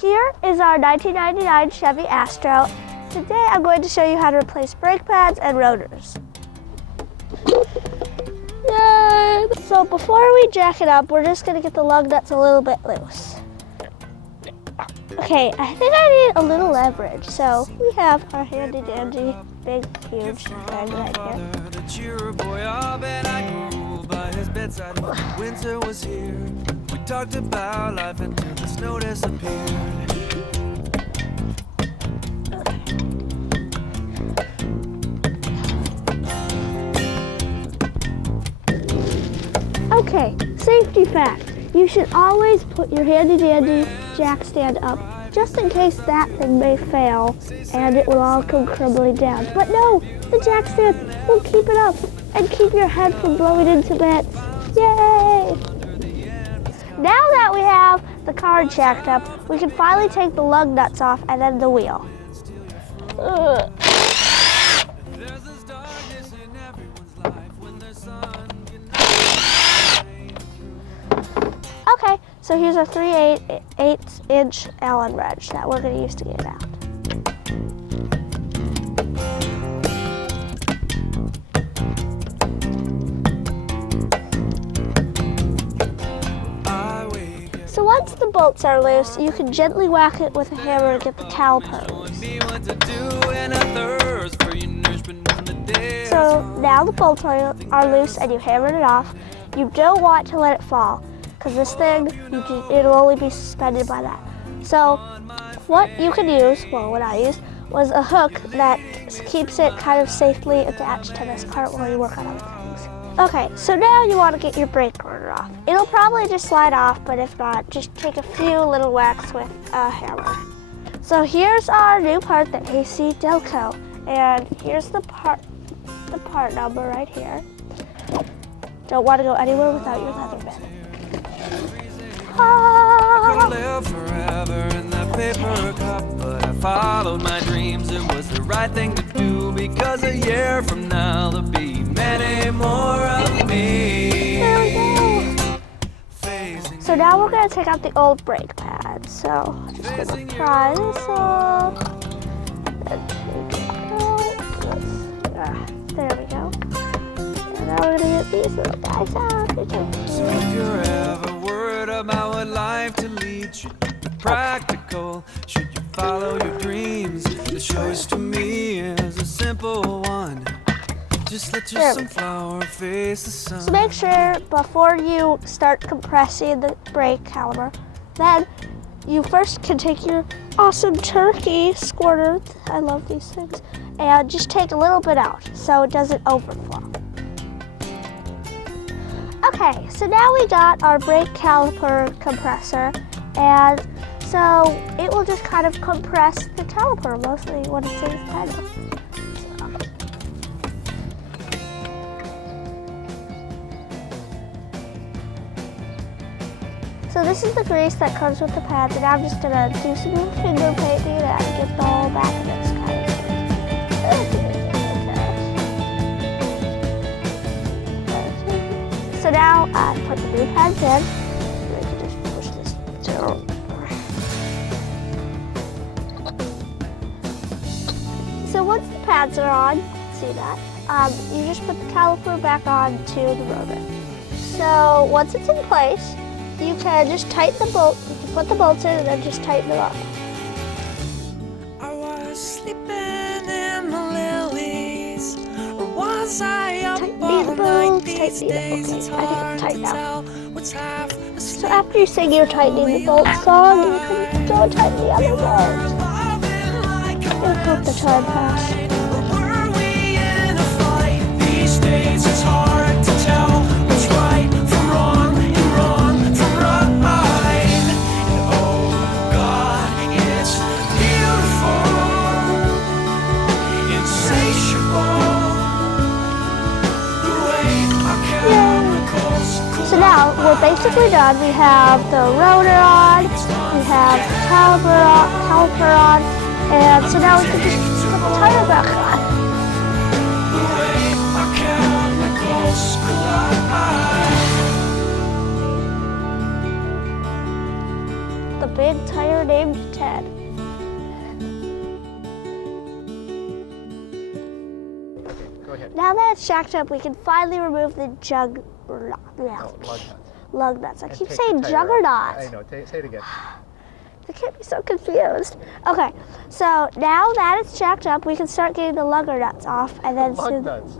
Here is our 1999 Chevy Astro. Today I'm going to show you how to replace brake pads and rotors. Yay! So before we jack it up, we're just going to get the lug nuts a little bit loose. Okay, I think I need a little leverage, so we have our handy dandy, big, huge thing right here. Winter was here. We talked about life until the snow disappeared. Okay, safety fact. You should always put your handy dandy jack stand up just in case that thing may fail and it will all come crumbling down. But no, the jack stand will keep it up and keep your head from blowing into bits. Yay! Now that we have the car jacked up, we can finally take the lug nuts off and then the wheel. Ugh. Okay, so here's our 3/8" Allen wrench that we're going to use to get it out. So once the bolts are loose, you can gently whack it with a hammer to get the caliper loose. So now the bolts are loose and you hammered it off. You don't want to let it fall, because this thing, it'll only be suspended by that. So what you can use, well, what I used, was a hook that keeps it kind of safely attached to this part while you work on other things. Okay, so now you want to get your brake rotor off. It'll probably just slide off, but if not, just take a few little whacks with a hammer. So here's our new part, the AC Delco, and here's the part number right here. Don't want to go anywhere without your leather bed. I could live forever in that paper cup, but I followed my dreams. It was the right thing to do, because a year from now there'll be many more of me. There we go. So now we're going to take out the old brake pads. So I'm just going to pry this off. And take it out. There we go. And now we're going to get these little guys out. So if you're ever worried about what life to lead you, practical, should you follow your dreams? The choice to me is a simple one. Just let your sunflower face the sun. So make sure before you start compressing the brake caliper, then you first can take your awesome turkey squirter, I love these things, and just take a little bit out so it doesn't overflow. Okay, so now we got our brake caliper compressor, and so it will just kind of compress the caliper, mostly what it says in the title. So this is the grease that comes with the pads, and I'm just gonna do some finger painting and get the whole back of this kind of thing. So now I put the new pads in. I can just push this down. So once the pads are on, see that, you just put the caliper back on to the rotor. So once it's in place, you can just tighten the bolt. You can put the bolts in and then just tighten it up. I was sleeping in the lilies, or was I up all night these days? It's hard to tell what's half asleep. So after you sing your tightening the bolt song, you can go tighten the other bolts. It'll help the time pass. Were we in a fight these days? It's hard to tell what's right from wrong and wrong from right. And oh God, it's beautiful, insatiable, the way our chemicals collide. So now we're basically done. We have the rotor on, we have the caliper on, and so now we can just put the tire back on. The way our chemicals collide. The big tire named Ted. Okay, go ahead. Now that it's jacked up, we can finally remove the Oh, lug nuts. lug nuts. I And keep take saying the tire juggernaut. off. I know. Say it again. I can't be so confused. Okay, so now that it's jacked up, we can start getting the lugger nuts off, and then Lug nuts.